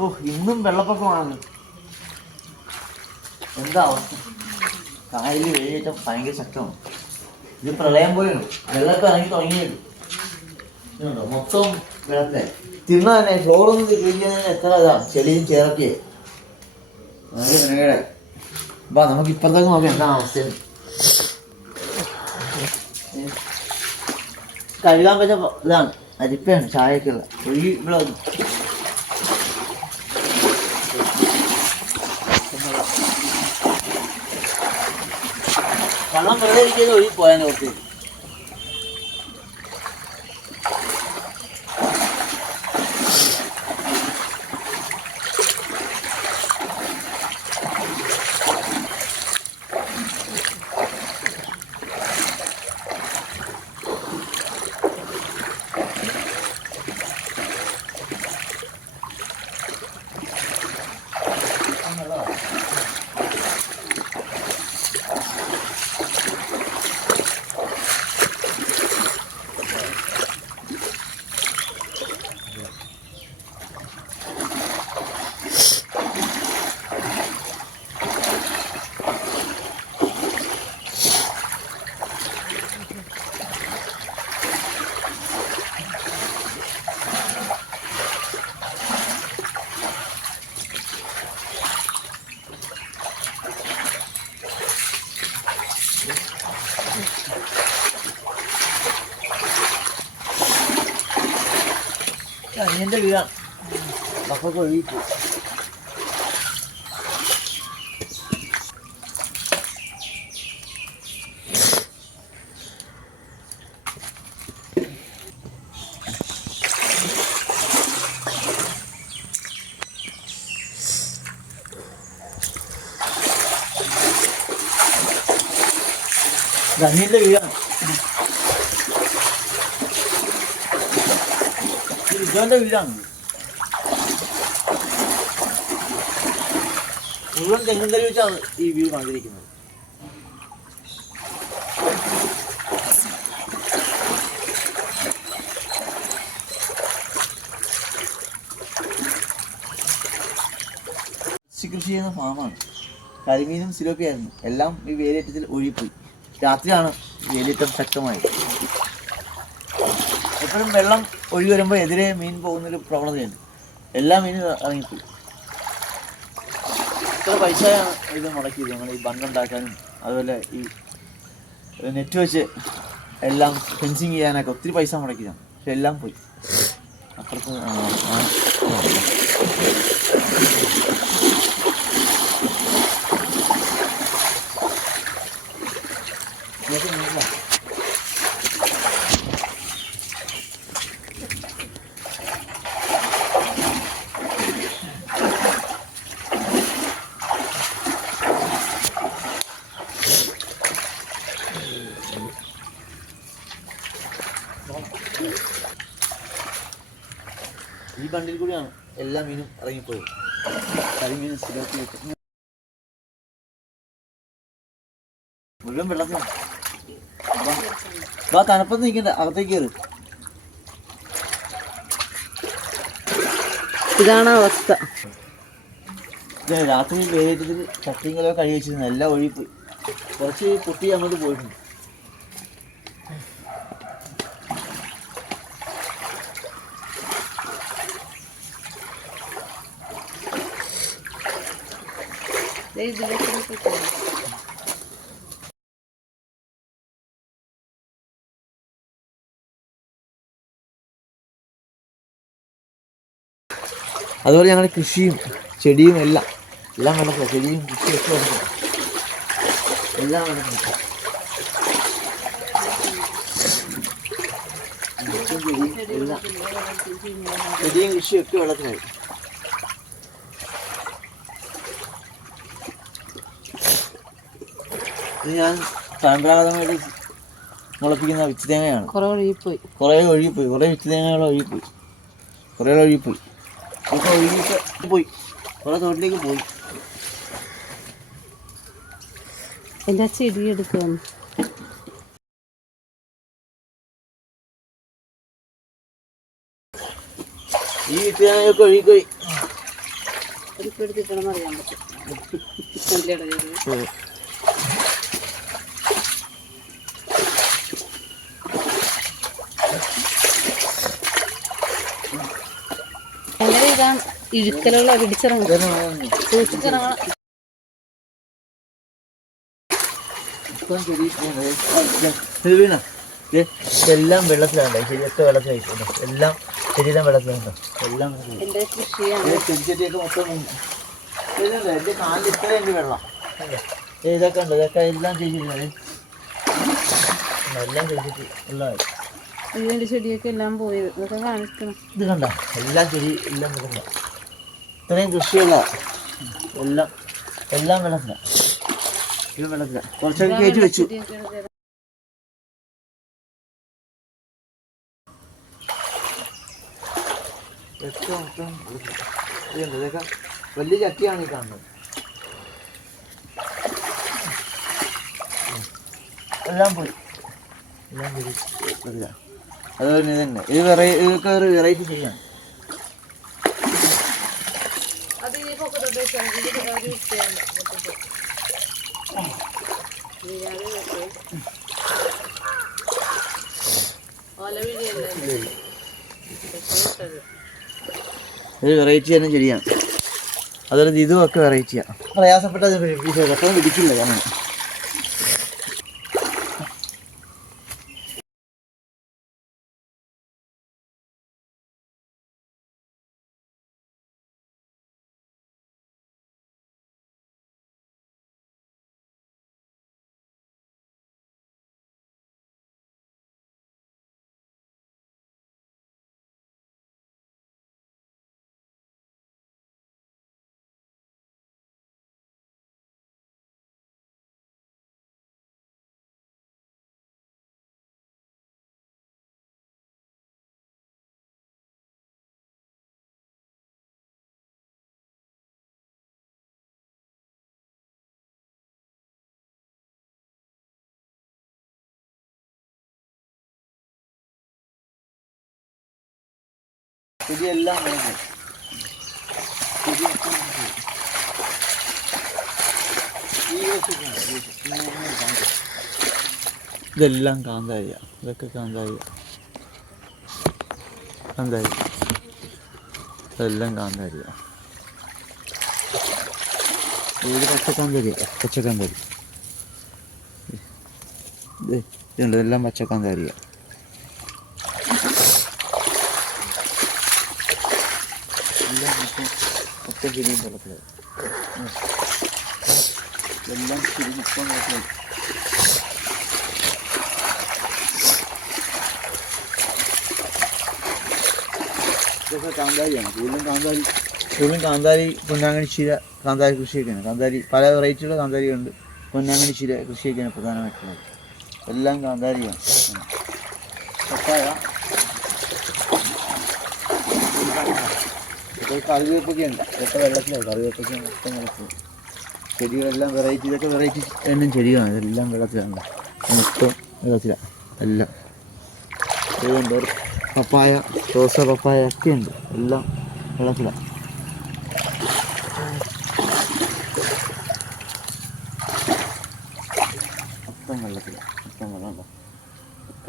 ഓ ഇന്നും വെള്ളപ്പൊക്കമാണ് എന്താ അവസ്ഥ? കായലിൽ വേലിയേറ്റം ഭയങ്കര ശക്തമാണ്. ഇത് പ്രളയം പോലെയാണ്. വെള്ളമൊക്കെ ഇറങ്ങി തുടങ്ങിയത്. മൊത്തം വെള്ളത്തിലെ തിന്നാൻ തന്നെ ഫ്ലോറൊന്നും ക്ലീൻ എത്ര ഇതാണ് ചെളിയും ചേർക്കേ. വാ നമുക്ക് ഇപ്പുറത്തേക്ക് നോക്കാം എന്താ അവസ്ഥ കഴുകാൻ പറ്റ ഇതാണ് അരിപ്പയാണ് ചായക്കുള്ള. ഒഴി ഇവിടെ വന്നു. വെള്ളം വെറുതെ ഇരിക്കുന്നത് ഒഴുകി പോയാൽ ഓർത്ത് അനിയന്റെ വീടാണ് മക്കൾക്ക് ഒഴുകിപ്പോ അനിയന്റെ വീടാണ് ഇത് ഇവന്റെ വീടാണ് മുഴുവൻ തെങ്ങും തരി വെച്ചാണ് ഈ വീട് പണിതിരിക്കുന്നത് കൃഷി ചെയ്യുന്ന ഫാമാണ് കരിമീനും സിലോപ്പിയായിരുന്നു. എല്ലാം ഈ വേലിയേറ്റത്തിൽ ഒഴുകിപ്പോയി. രാത്രിയാണ് വേലിയേറ്റം ശക്തമായത്. എപ്പോഴും വെള്ളം ഒഴുകി വരുമ്പോൾ എതിരെ മീൻ പോകുന്നൊരു പ്രവണതയുണ്ട്. എല്ലാ മീനും ഇറങ്ങിപ്പോയി. ഇത്ര പൈസ ഇത് മുടക്കിയത് നമ്മൾ ഈ ബണ്ടുണ്ടാക്കാനും അതുപോലെ ഈ നെറ്റ് വെച്ച് എല്ലാം ഫെൻസിങ് ചെയ്യാനൊക്കെ ഒത്തിരി പൈസ മുടക്കിയതാണ്. പക്ഷെ എല്ലാം പോയി. അത്രക്കും ബണ്ടിൽ കൂടിയാണ്. എല്ലാ മീനും ഇറങ്ങിപ്പോയത് കരിമീൻ സിലോപ്പി മുഴുവൻ വെള്ളത്തിലാണ്. വാ. തണുപ്പത്ത് നിൽക്കണ്ട. അകത്തേക്ക് കയറി. ഇതാണ് അവസ്ഥ. രാത്രി വേഗത്തിൽ ചട്ടിയും കലോ കഴുകി വെച്ചിരുന്നു എല്ലാം ഒഴുകിപ്പോയി. കുറച്ച് കുട്ടി അങ്ങോട്ട് പോയിട്ടുണ്ട്. അതുപോലെ ഞങ്ങളുടെ കൃഷിയും ചെടിയും എല്ലാം എല്ലാം നടക്കുക ചെടിയും കൃഷിയും ഒക്കെ നടക്കുക എല്ലാം എല്ലാം ചെടിയും കൃഷിയും ഒക്കെ വെള്ളത്തിനായി ഇത് ഞാൻ പരമ്പരാഗതമായിട്ട് മുളപ്പിക്കുന്ന വിത്ത് തേങ്ങയാണ് കുറെ ഒഴുകിപ്പോയി. കുറേ ഒഴുകിപ്പോയി. കുറേ വിത്ത് തേങ്ങകൾ ഒഴുകിപ്പോയി. കുറേ ഒഴുകിപ്പോയി. ഒക്കെ ഒഴുകിയിട്ട് പോയി. കുറേ തോട്ടിലേക്ക് പോയി. എന്റെ ചെടി എടുക്കുന്നു ഈ വിത്ത് തേങ്ങയൊക്കെ ഒഴുകിപ്പോയി. ഇതിപ്പോൾ എടുത്തിട്ടാണെന്ന് അറിയാൻ പറ്റും. നല്ലയുടെ ചെയ്തത് എങ്ങനെ ഇതാ ഇഴുക്കലുള്ള പിടിച്ചിറങ്ങും സൂക്ഷിച്ചിറങ്ങണം. എല്ലാം വെള്ളത്തിലാണ് ചെടിയൊക്കെ വെള്ളത്തിലായിട്ടുണ്ട് എല്ലാം ശരീരം വെള്ളത്തിലുണ്ട് എല്ലാം ചെടിച്ചട്ടിയൊക്കെ മൊത്തം മുങ്ങി. ഇതുണ്ട് എന്റെ കാലിൽ ഇത്രയുണ്ട് വെള്ളം. കണ്ടോ? ഇതൊക്കെ ഉണ്ട്? ഇതൊക്കെ എല്ലാം ചെയ്തിട്ടുണ്ട് എല്ലാം ചെയ്തിട്ട് എല്ലാം ഇതിന്റെ ചെടിയൊക്കെ എല്ലാം പോയി ഇതൊക്കെ കാണിക്കണം. ഇത് കണ്ട? എല്ലാം ചെടി എല്ലാം വെള്ളം ഇത്രയും കൃഷിയുള്ള എല്ലാം എല്ലാം വെള്ളത്തില ഇത് വെള്ളത്തില കുറച്ചൊക്കെ കയറ്റി വെച്ചു. ഇതൊക്കെ മൊത്തം? ഇതൊക്കെ വലിയ ചട്ടിയാണ് ഈ കാണുന്നത്. എല്ലാം പോയി. എല്ലാം പോയി. അതുപോലെ ഇത് തന്നെ. ഇത് വെറൈ ഇതൊക്കെ ഒരു വെറൈറ്റി മതി. ഇത് വെറൈറ്റി തന്നെ ചെടിയാണ് അതുപോലെ ഇതും ഒക്കെ വെറൈറ്റിയാണ് പ്രയാസപ്പെട്ടത് പെട്ടെന്ന് പിടിക്കില്ല കാരണം ഇങ്ങനെ കാണാം. ഇതെല്ലാം കാന്താരിയ. ഇതൊക്കെ കാന്താരിയ. കാന്താരി. ഇതെല്ലാം കാന്താരിയ. ഇത് പച്ചക്കാന്താരി ഇതുണ്ട് ഇതെല്ലാം പച്ചക്കാന്താരിയ എല്ലാം മൊത്തം മൊത്തം ചെടിയും വെള്ളത്തിലായി എല്ലാം ചെടി കാന്താരിയാണ് കാന്താരി കൂടുതലും കാന്താരി പൊന്നാങ്ങണി ചീര കാന്താരി കൃഷിയൊക്കെയാണ്. കാന്താരി പല വെറൈറ്റിയുള്ള കാന്താരിയുണ്ട് പൊന്നാങ്ങണി ചീര കൃഷിയൊക്കെയാണ് പ്രധാനമായിട്ടുള്ളത്. എല്ലാം കാന്താരിയാണ്. പപ്പായ. കറിവേപ്പൊക്കെ ഉണ്ട്. ഇതൊക്കെ വെള്ളത്തിലാണ് കറിവേപ്പൊക്കെ മൊത്തം വെള്ളത്തിൽ ചെടികളെല്ലാം വെറൈറ്റി ഇതൊക്കെ വെറൈറ്റി എണ്ണം ചെടികളാണ്. ഇതെല്ലാം വെള്ളത്തിലാണ്. മൊത്തം വെള്ളത്തിലാണ് എല്ലാം. ഇതുണ്ട് പപ്പായ റോസ പപ്പായ ഒക്കെ ഉണ്ട്. എല്ലാം വെള്ളത്തിലാണ് വെള്ളത്തിലാണ്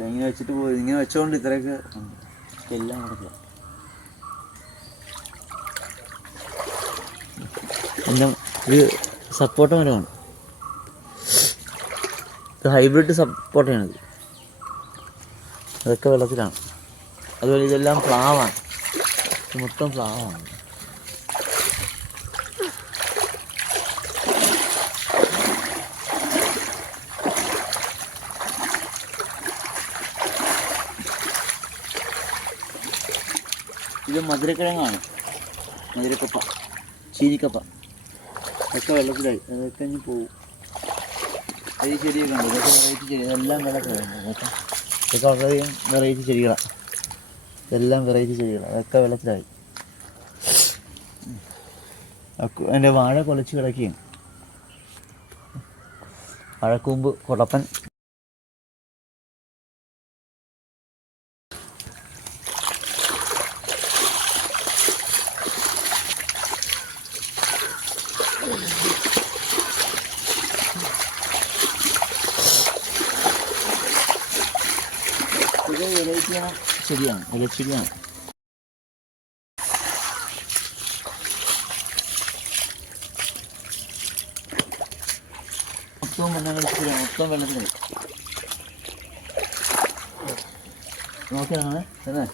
ഇങ്ങനെ വെച്ചിട്ട് പോയി. ഇങ്ങനെ വെച്ചോണ്ട് ഇത്രയൊക്കെ എല്ലാം വെള്ളത്തിലാണ് എല്ലാം ഇത് സപ്പോർട്ട മരമാണ് ഇത് ഹൈബ്രിഡ് സപ്പോർട്ടയാണിത് അതൊക്കെ വെള്ളത്തിലാണ്. അതുപോലെ ഇതെല്ലാം പ്ലാവാണ്. മൊത്തം പ്ലാവാണ്. ഇത് മധുരക്കിഴങ്ങാണ്. മധുരക്കപ്പ. ചീനിക്കപ്പ. ഒക്കെ വെള്ളത്തിലായി അതൊക്കെ പോകും ഈ ചെടിയൊക്കെ വെറൈറ്റി ചെടി. ഇതെല്ലാം വെള്ളത്തിലാണ് ഇതൊക്കെ ഇതൊക്കെ വളരെയധികം വെറൈറ്റി ചെടികളാണ് ഇതെല്ലാം വെറൈറ്റി ചെടികളാണ് അതൊക്കെ വെള്ളത്തിലായി. എന്റെ വാഴ കുലച്ച് കിടക്കുകയും വാഴക്കൂമ്പ് കുടപ്പൻ ശരിയാണ് ഇലച്ചെടിയാണ് മൊത്തവും മണ്ണങ്ങൾ മൊത്തം വെള്ളത്തിലായി നോക്കിയാണ് അല്ലേ?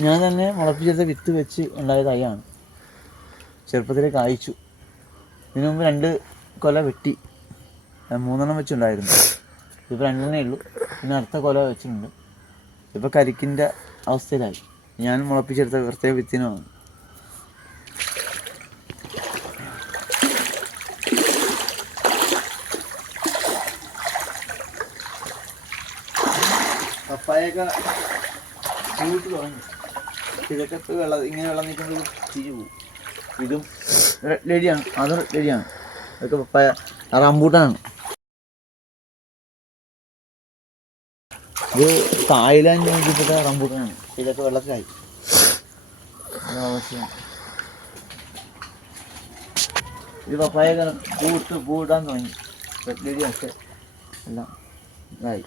ഞാൻ തന്നെ മുളപ്പിച്ചെടുത്ത വിത്ത് വെച്ച് ഉണ്ടായ തൈയാണ്. ചെറുപ്പത്തിലെ കായ്ച്ചു. ഇതിനു മുമ്പ് രണ്ട് കൊല വെട്ടി. മൂന്നെണ്ണം വെച്ചുണ്ടായിരുന്നു ഇപ്പോൾ രണ്ടെണ്ണേ ഉള്ളൂ. പിന്നെ അടുത്ത കൊല വെച്ചിട്ടുണ്ട്. ഇപ്പോൾ കരിക്കിന്റെ അവസ്ഥയിലായി. ഞാൻ മുളപ്പിച്ചെടുത്ത പ്രത്യേക വിത്തിനാണ് പപ്പായൊക്കെ ചൂട്ട് തുടങ്ങി. കിഴക്കത്ത് വെള്ളം ഇങ്ങനെ വെള്ളം നിൽക്കുമ്പോൾ തിരിച്ചു പോകും ഇതും റെഡിയാണ് അതും റെഡിയാണ്. അതൊക്കെ പപ്പായ റംബൂട്ടാണ് ഇത് തായ്ലാൻഡ് നോക്കിപ്പെട്ട റംബൂട്ടാണ് ഇതൊക്കെ വെള്ളത്തിലായി. ഇത് പപ്പായ കൂട്ട് പൂവിടാൻ തുടങ്ങി. റെഡിയൊക്കെ. എല്ലാം ഇതായി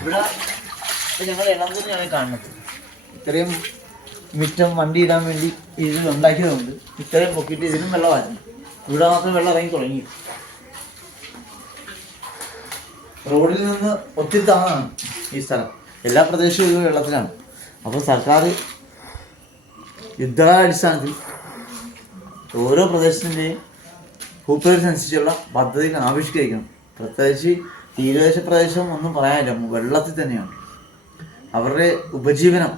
ഇവിടെ ഇപ്പൊ ഞങ്ങൾ ഇളംകുന്നിയാണ് കാണുന്നത്. ഇത്രയും മിറ്റം വണ്ടി ഇടാൻ വേണ്ടി ഇത് ഉണ്ടാക്കിയതുകൊണ്ട് ഇത്രയും പൊക്കിട്ട് ഇതിനും വെള്ളമായിരുന്നു. ഇവിടെ മാത്രം വെള്ളം ഇറങ്ങി തുടങ്ങി. റോഡിൽ നിന്ന് ഒത്തിരി താങ്ങാണ് ഈ സ്ഥലം. എല്ലാ പ്രദേശവും ഇത് വെള്ളത്തിലാണ്. അപ്പോൾ സർക്കാർ യുദ്ധാടിസ്ഥാനത്തിൽ ഓരോ പ്രദേശത്തിന്റെയും ഭൂപ്രദേശമനുസരിച്ചുള്ള പദ്ധതികൾ ആവിഷ്കരിക്കണം. പ്രത്യേകിച്ച് തീരദേശ പ്രദേശം ഒന്നും പറയാനില്ല. വെള്ളത്തിൽ തന്നെയാണ്. അവരുടെ ഉപജീവനം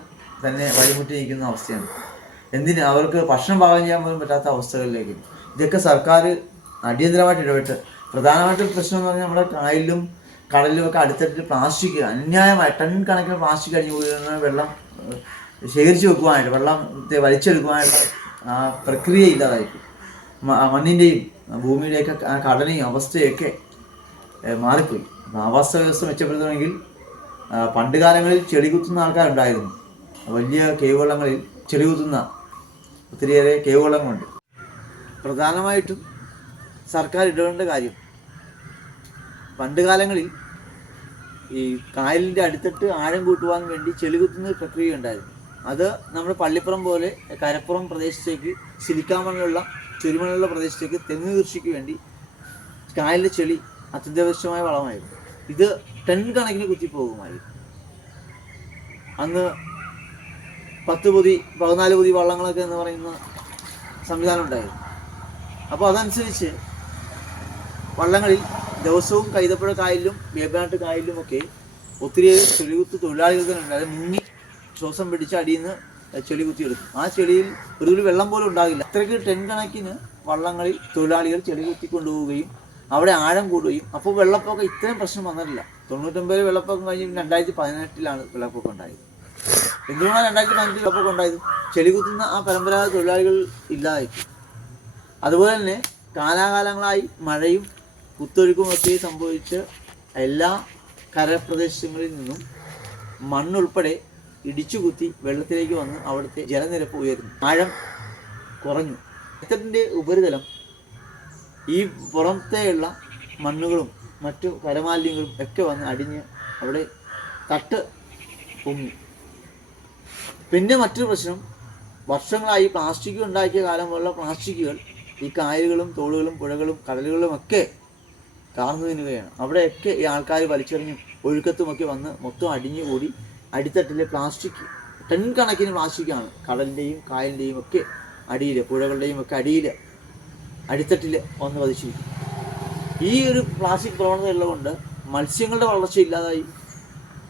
തന്നെ വഴിമുട്ടിയിരിക്കുന്ന അവസ്ഥയാണ്. എന്തിന്? അവർക്ക് ഭക്ഷണം പാകം ചെയ്യാൻ പോലും പറ്റാത്ത അവസ്ഥകളിലേക്ക്. ഇതൊക്കെ സർക്കാർ അടിയന്തരമായിട്ട് ഇടപെട്ട് പ്രധാനമായിട്ടും പ്രശ്നം എന്ന് പറഞ്ഞാൽ നമ്മുടെ കായലിലും കടലിലും ഒക്കെ അടുത്തടുത്ത് പ്ലാസ്റ്റിക് അന്യായമായി ടൺ കണക്കിന് പ്ലാസ്റ്റിക് അടിഞ്ഞു വീഴുന്ന വെള്ളം ശേഖരിച്ചു വെക്കുവാനായിട്ട് വെള്ളത്തെ ആ പ്രക്രിയ ഇല്ലാതായിരിക്കും മണ്ണിന്റെയും ഭൂമിയുടെയൊക്കെ ഘടനയും അവസ്ഥയൊക്കെ മാറിപ്പോയി. ആവാസ വ്യവസ്ഥ മെച്ചപ്പെടുത്തണമെങ്കിൽ പണ്ട് കാലങ്ങളിൽ ചെളി കുത്തുന്ന ആൾക്കാരുണ്ടായിരുന്നു. വലിയ കേവ് വള്ളങ്ങളിൽ ചെളി കുത്തുന്ന ഒത്തിരിയേറെ കേവ് വള്ളങ്ങളുണ്ട് പ്രധാനമായിട്ടും സർക്കാർ ഇടപെടേണ്ട കാര്യം. പണ്ട് കാലങ്ങളിൽ ഈ കായലിന്റെ അടുത്തിട്ട് ആഴം കൂട്ടുവാൻ വേണ്ടി ചെളി കുത്തുന്ന ഒരു പ്രക്രിയ ഉണ്ടായിരുന്നു. അത് നമ്മുടെ പള്ളിപ്പുറം പോലെ കരപ്പുറം പ്രദേശത്തേക്ക് സിലിക്കാമണിലുള്ള ചുരുമണലുള്ള പ്രദേശത്തേക്ക് തെങ്ങ് കൃഷിക്ക് വേണ്ടി കായലിലെ ചെളി അത്യന്താപേക്ഷിതമായ വളമായിരുന്നു. ഇത് ടൺ കണക്കിന് കുത്തിപ്പോകുമായിരുന്നു അന്ന് പത്ത് പൊതി പതിനാല് പൊതി വള്ളങ്ങളൊക്കെ എന്ന് പറയുന്ന സംവിധാനം ഉണ്ടായിരുന്നു. അപ്പോൾ അതനുസരിച്ച് വള്ളങ്ങളിൽ ദിവസവും കൈതപ്പുഴ കായലിലും വേമ്പനാട്ട് കായലിലും ഒക്കെ ഒത്തിരി ചെളികുത്ത് തൊഴിലാളികൾ തന്നെ ഉണ്ട് അത് മുങ്ങി ശ്വാസം പിടിച്ച് അടിയിൽ നിന്ന് ചെളി കുത്തിയെടുക്കും ആ ചെളിയിൽ ഒരു വെള്ളം പോലും ഉണ്ടാകില്ല. അത്രയ്ക്ക് ടെൻ കണക്കിന് വള്ളങ്ങളിൽ തൊഴിലാളികൾ ചെളി കുത്തി കുത്തിക്കൊണ്ടുപോവുകയും അവിടെ ആഴം കൂടുകയും അപ്പോൾ വെള്ളപ്പൊക്കം ഇത്രയും പ്രശ്നം വന്നിട്ടില്ല. തൊണ്ണൂറ്റൊമ്പതിൽ വെള്ളപ്പൊക്കം കഴിഞ്ഞ് രണ്ടായിരത്തി പതിനെട്ടിലാണ് വെള്ളപ്പൊക്കം ഉണ്ടായത്. എന്തുകൊണ്ടാണ് രണ്ടായിരത്തി പതിനെട്ടിൽ വെള്ളപ്പൊക്കം ഉണ്ടായത്? ചെളികുത്തുന്ന ആ പരമ്പരാഗത തൊഴിലാളികൾ ഇല്ലാതായി അതുപോലെ തന്നെ കാലാകാലങ്ങളായി മഴയും കുത്തൊഴുക്കും ഒക്കെ സംഭവിച്ച് എല്ലാ കരപ്രദേശങ്ങളിൽ നിന്നും മണ്ണുൾപ്പെടെ ഇടിച്ചു കുത്തി വെള്ളത്തിലേക്ക് വന്ന് അവിടുത്തെ ജലനിരപ്പ് ഉയരുന്നു ആഴം കുറഞ്ഞു. ഇത്തരത്തിന്റെ ഉപരിതലം ഈ പുറത്തെയുള്ള മണ്ണുകളും മറ്റു കരമാലിന്യങ്ങളും ഒക്കെ വന്ന് അടിഞ്ഞ് അവിടെ തട്ട് പൊങ്ങി. പിന്നെ മറ്റൊരു പ്രശ്നം വർഷങ്ങളായി പ്ലാസ്റ്റിക് ഉണ്ടാക്കിയ കാലം പോലുള്ള പ്ലാസ്റ്റിക്കുകൾ ഈ കായലുകളും തോടുകളും പുഴകളും കടലുകളും ഒക്കെ കാർന്നു തിന്നുകയാണ് അവിടെയൊക്കെ ഈ ആൾക്കാർ വലിച്ചെറിഞ്ഞും ഒഴുക്കത്തുമൊക്കെ വന്ന് മൊത്തം അടിഞ്ഞു കൂടി അടിത്തട്ടിലെ പ്ലാസ്റ്റിക് ടൺ കണക്കിന് പ്ലാസ്റ്റിക്കാണ് കടലിന്റെയും കായലിന്റെയും ഒക്കെ അടിയിൽ പുഴകളുടെയും ഒക്കെ അടിയിൽ അടിത്തട്ടിൽ വന്ന് പതിച്ചിരിക്കും. ഈ ഒരു പ്ലാസ്റ്റിക് പ്രവണത ഉള്ളതുകൊണ്ട് മത്സ്യങ്ങളുടെ വളർച്ച ഇല്ലാതായി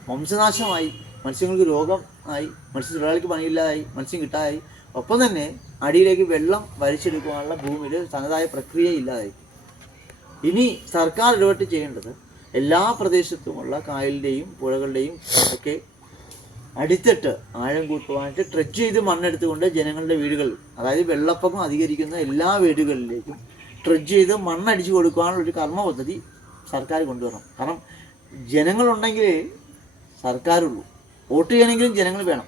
വംശനാശമായി മത്സ്യങ്ങൾക്ക് രോഗം ആയി മത്സ്യത്തൊഴിലാളിക്ക് പണിയില്ലാതായി മത്സ്യം കിട്ടാതായി. ഒപ്പം തന്നെ അടിയിലേക്ക് വെള്ളം വലിച്ചെടുക്കുവാനുള്ള ഭൂമിയിൽ തനതായ പ്രക്രിയ ഇല്ലാതായി. ഇനി സർക്കാർ ഇടപെട്ട് ചെയ്യേണ്ടത് എല്ലാ പ്രദേശത്തുമുള്ള കായലിന്റെയും പുഴകളുടെയും ഒക്കെ അടിത്തട്ട് ആഴം കൂട്ടുവാനായിട്ട് ട്രെച്ച് ചെയ്ത് മണ്ണെടുത്തുകൊണ്ട് ജനങ്ങളുടെ വീടുകൾ അതായത് വെള്ളപ്പൊക്കം അധികരിക്കുന്ന എല്ലാ വീടുകളിലേക്കും ട്രെച്ച് ചെയ്ത് മണ്ണടിച്ചു കൊടുക്കുവാനുള്ള ഒരു കർമ്മ പദ്ധതി സർക്കാർ കൊണ്ടുവരണം. കാരണം ജനങ്ങളുണ്ടെങ്കിലേ സർക്കാരുള്ളൂ. വോട്ട് ചെയ്യണമെങ്കിലും ജനങ്ങൾ വേണം.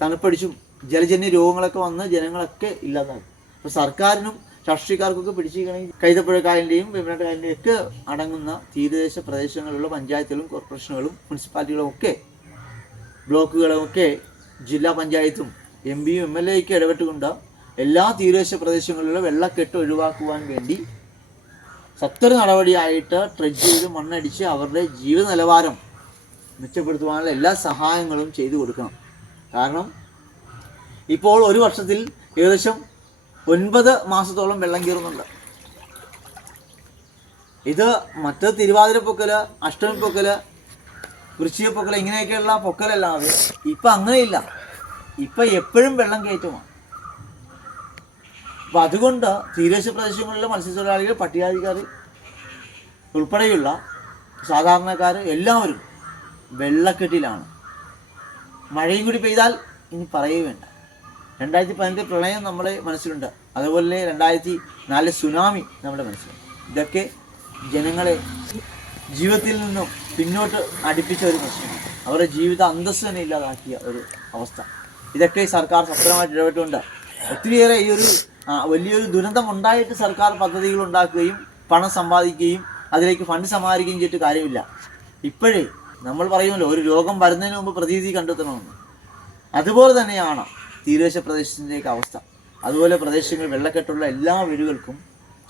തണുപ്പടിച്ചും ജലജന്യ രോഗങ്ങളൊക്കെ വന്ന് ജനങ്ങളൊക്കെ ഇല്ലാതാകും അപ്പോൾ സർക്കാരിനും രാഷ്ട്രീയക്കാർക്കൊക്കെ പിടിച്ചിരിക്കണമെങ്കിൽ കൈതപ്പുഴ കായലിന്റെയും വേമ്പനാട്ട് കായലിന്റെയും ഒക്കെ അടങ്ങുന്ന തീരദേശ പ്രദേശങ്ങളിലുള്ള പഞ്ചായത്തുകളും കോർപ്പറേഷനുകളും മുനിസിപ്പാലിറ്റികളും ഒക്കെ ബ്ലോക്കുകളും ഒക്കെ ജില്ലാ പഞ്ചായത്തും എം പിയും എം എൽ എക്ക് ഇടപെട്ടുകൊണ്ട് എല്ലാ തീരദേശ പ്രദേശങ്ങളിലും വെള്ളക്കെട്ട് ഒഴിവാക്കുവാൻ വേണ്ടി സത്വര നടപടിയായിട്ട് ട്രെഡ് ചെയ്ത് മണ്ണടിച്ച് അവരുടെ ജീവിത നിലവാരം മെച്ചപ്പെടുത്തുവാനുള്ള എല്ലാ സഹായങ്ങളും ചെയ്തു കൊടുക്കണം. കാരണം ഇപ്പോൾ ഒരു വർഷത്തിൽ ഏകദേശം ഒൻപത് മാസത്തോളം വെള്ളം കയറുന്നുണ്ട്. ഇത് മറ്റ് തിരുവാതിര അഷ്ടമിപ്പൊക്കൽ വൃശ്ചിക പൊക്കൽ ഇങ്ങനെയൊക്കെയുള്ള പൊക്കലല്ലാതെ ഇപ്പം അങ്ങനെയില്ല. ഇപ്പം എപ്പോഴും വെള്ളം കയറ്റമാണ് അപ്പം അതുകൊണ്ട് തീരദേശ പ്രദേശങ്ങളിലെ മത്സ്യത്തൊഴിലാളികൾ പട്ടികാധികാരി ഉൾപ്പെടെയുള്ള സാധാരണക്കാർ എല്ലാവരും വെള്ളക്കെട്ടിലാണ്. മഴയും കൂടി പെയ്താൽ ഇനി പറയുകയും വേണ്ട. രണ്ടായിരത്തി പതിനെട്ട് പ്രളയം നമ്മുടെ മനസ്സിലുണ്ട്. അതുപോലെ രണ്ടായിരത്തി നാല് സുനാമി നമ്മുടെ മനസ്സിലുണ്ട്. ഇതൊക്കെ ജനങ്ങളെ ജീവിതത്തിൽ നിന്നും പിന്നോട്ട് അടുപ്പിച്ച ഒരു പ്രശ്നം. അവരുടെ ജീവിത അന്തസ് തന്നെ ഇല്ലാതാക്കിയ ഒരു അവസ്ഥ. ഇതൊക്കെ സർക്കാർ സക്രമായിട്ട് ഇടപെട്ടുകൊണ്ട് ഒത്തിരിയേറെ ഈ ഒരു വലിയൊരു ദുരന്തം ഉണ്ടായിട്ട് സർക്കാർ പദ്ധതികൾ ഉണ്ടാക്കുകയും പണം സമ്പാദിക്കുകയും അതിലേക്ക് ഫണ്ട് സമാഹരിക്കുകയും ചെയ്തിട്ട് കാര്യമില്ല. ഇപ്പോഴേ നമ്മൾ പറയുമല്ലോ ഒരു രോഗം വരുന്നതിന് മുമ്പ് പ്രതീതി കണ്ടെത്തണമെന്ന്. അതുപോലെ തന്നെയാണ് തീരദേശ പ്രദേശത്തിന്റെയൊക്കെ അവസ്ഥ. അതുപോലെ പ്രദേശങ്ങളിൽ വെള്ളക്കെട്ടുള്ള എല്ലാ വീടുകൾക്കും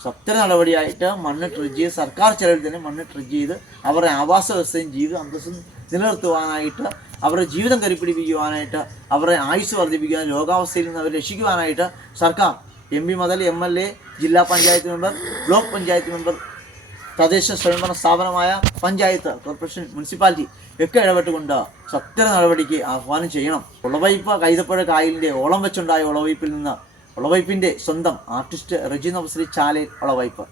സത്വര നടപടിയായിട്ട് മണ്ണ് ട്രിഡ് ചെയ്ത് സർക്കാർ ചെലവിൽ തന്നെ മണ്ണ് ട്രിഡ് ചെയ്ത് അവരുടെ ആവാസ വ്യവസ്ഥയും ജീവിത അന്തസ്സും നിലനിർത്തുവാനായിട്ട് അവരുടെ ജീവിതം കരുപ്പിടിപ്പിക്കുവാനായിട്ട് അവരുടെ ആയുസ് വർദ്ധിപ്പിക്കുവാൻ രോഗാവസ്ഥയിൽ നിന്ന് അവരെ രക്ഷിക്കുവാനായിട്ട് സർക്കാർ എം പി മുതൽ എം എൽ എ ജില്ലാ panchayat member block panchayat member തദ്ദേശ സ്വയംഭരണ സ്ഥാപനമായ പഞ്ചായത്ത് കോർപ്പറേഷൻ മുനിസിപ്പാലിറ്റി ഒക്കെ ഇടപെട്ടുകൊണ്ട് സത്യ നടപടിക്ക് ആഹ്വാനം ചെയ്യണം. ഉളവയ്പ കൈതപ്പുഴ കായലിന്റെ ഓളം വെച്ചുണ്ടായ ഉളവയ്പിൽ നിന്ന് ഉളവയ്പിന്റെ സ്വന്തം ആർട്ടിസ്റ്റ് റെജി വസരി ചാലേൻ ഉളവയ്പ്